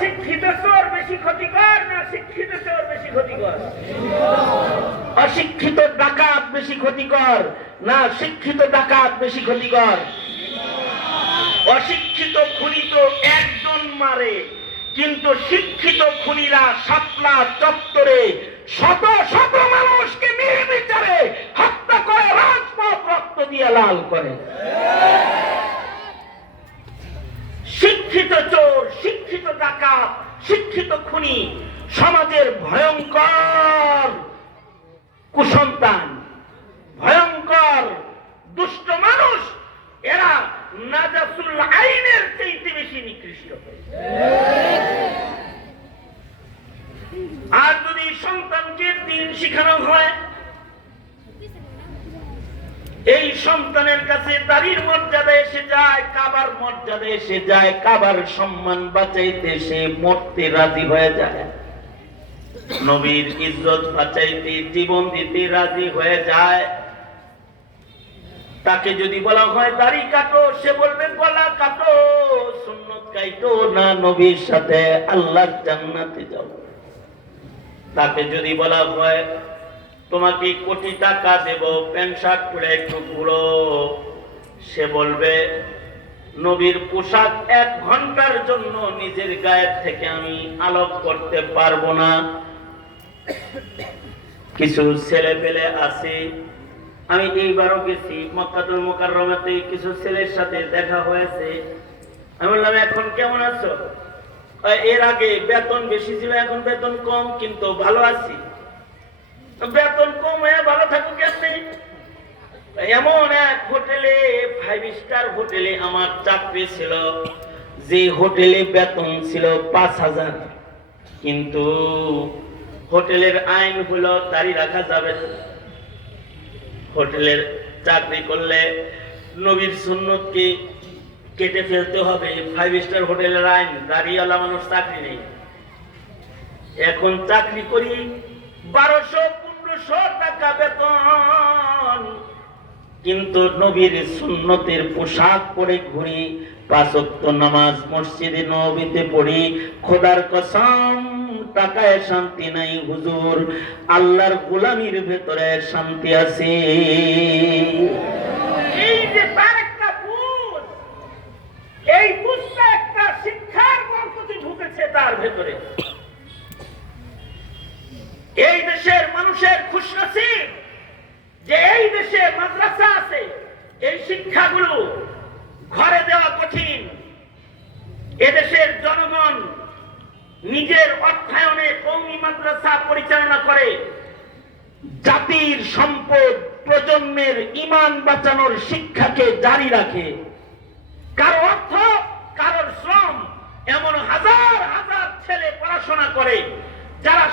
অশিক্ষিত চোর বেশি ক্ষতিকর না শিক্ষিত চোর বেশি ক্ষতিকর? অশিক্ষিত ডাকাত বেশি ক্ষতিকর না শিক্ষিত ডাকাত বেশি ক্ষতিকর? অশিক্ষিত খুনি তো একজন মারে, কিন্তু শিক্ষিত খুনিরা শাপলা চত্বরে শত শত মানুষকে নির্বিচারে হত্যা করে রাজপথ রক্ত দিয়ে লাল করে। শিক্ষিত চোর, শিক্ষিত ডাকাত, শিক্ষিত খুনি সমাজের ভয়ঙ্কর কুসন্তান, ভয়ঙ্কর দুষ্ট মানুষ। এরা নাজাসুল আইনের চাইতে বেশি নিকৃষ্ট। আর যদি সন্তানকে দিন শিখানো হয়, এই সন্তানের কাছে দাড়ির মর্যাদা এসে যায়, কাবার মর্যাদা এসে যায়, কাবার সম্মান বাঁচাইতে সে মরতে রাজি হয়ে যায়, নবীর ইজ্জত বাঁচাইতে জীবন দিতে রাজি হয়ে যায়। তাকে যদি বলা হয় দাড়ি কাটো, সে বলবে গলা কাটো, সুন্নত কাটো না, নবীর সাথে আল্লাহর জান্নাতে যাও। তাকে যদি বলা হয় তোমাকে কোটি টাকা দেব, প্যান্ট শার্ট পরে একটু ঘুরো, সে বলবে নবীর পোশাক 1 ঘন্টার জন্য নিজের গায়ের থেকে আমি আলোক করতে পারবো না। কিছু ছেলে পেলে আছে, আমি এইবারও গেছি মক্কাতুল মুকাররমাতে, কিছু ছেলের সাথে দেখা হয়েছে। আমি বললাম এখন কেমন আছো? এর আগে বেতন বেশি ছিল, এখন বেতন কম, কিন্তু ভালো আছি। বেতন কম হয়ে ভালো থাকুক কেমনি? এমন এক হোটেলে, 5 স্টার হোটেলে আমার চাকরি ছিল, যে হোটেলে বেতন ছিল 5000, কিন্তু হোটেলের আইন হলো দাড়ি রাখা যাবে না। হোটেলের চাকরি করলে নবীর সুন্নতকে কেটে ফেলতে হবে। 5 স্টার হোটেলের আইন, দাড়িওয়ালা মানুষ চাকরি নেই। এখন চাকরি করি 1200-1500 টাকা বেতন, কিন্তু নবীর সুন্নতের পোশাক পরে ঘুরি, 5 ওয়াক্ত নামাজ মসজিদে নববীতে পড়ি। খোদার কসম টাকায় শান্তি নাই হুজুর, আল্লাহর গোলামির ভেতরে শান্তি আছে। এই যে তার একটা বুঝ, এই বুঝটা একটা শিক্ষার বরকতে ঢুকেছে তার ভেতরে। এই দেশের মানুষের খুশনসিব যে এই দেশে মাদ্রাসা আছে। এই শিক্ষাগুলো ঘরে দেওয়া কঠিন। এদেশের জনগণ নিজের অর্থায়নে কওমি মাদ্রাসা পরিচালনা করে, জাতির সম্পদ, প্রজন্মের ঈমান বাঁচানোর শিক্ষাকে জারি রাখে। কারো অর্থ, কারোর শ্রম, এমন হাজার হাজার ছেলে পড়াশোনা করে যারা